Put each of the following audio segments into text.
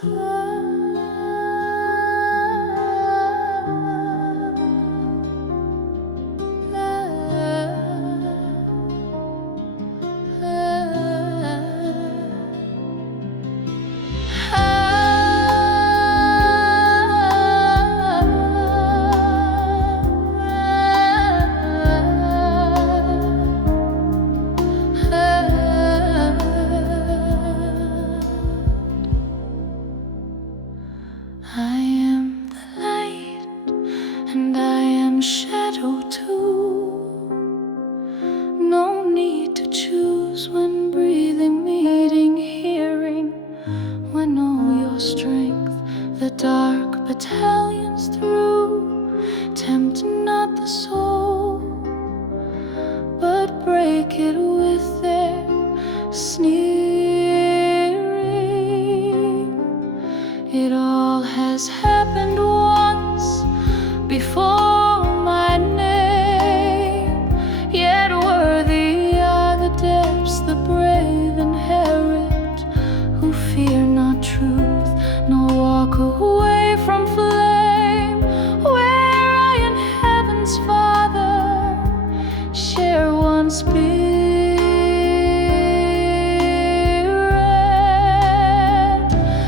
I am the light, and I am shadow too. No need to choose when breathing, meeting, hearing. When all your strength, the dark battalions through. Tempt not the soul, but break it with their sneering. It all has happened once before my name, yet worthy are the depths the brave inherit, who fear not truth, nor walk away from flame. Where I and heaven's Father share one spirit.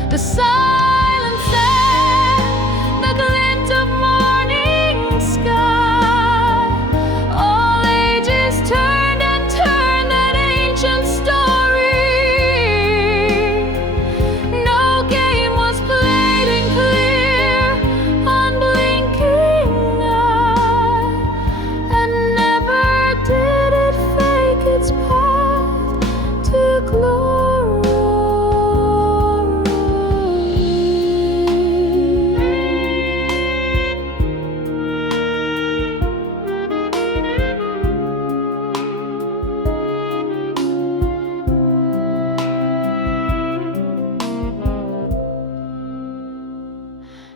The silence and the glint of morning sky, all ages turned and turned that ancient story. No game was played in clear, unblinking eye, and never did it fake its path to glory.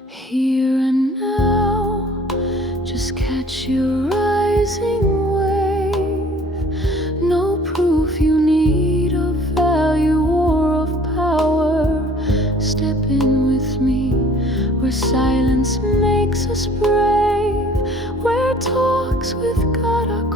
Here and now, just catch your rising wave. No proof you need of value or of power. Step in with me, where silence makes us brave, where talks with God are